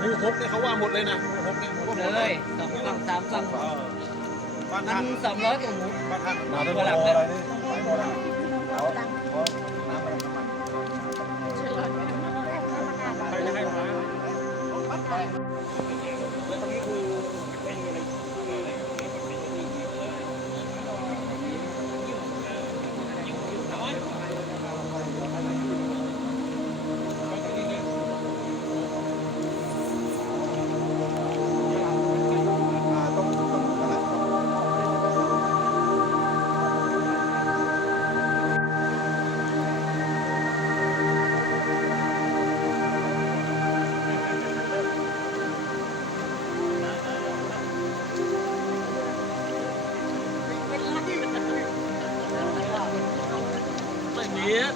หมู่หกเนี่ยเขาว่าหมดเลยนะหมู่หกเนี่ยว่าหมด เลยสองฝั่งสามฝั่ง บ้าน มั ท่าน น200กว่าหมู บ้านท่าน มาตัวหลังเลย ไปหมดแล้วเอาน้ำไปน้ำมันไปให้มาแล้วตรงนี้คือไม่มี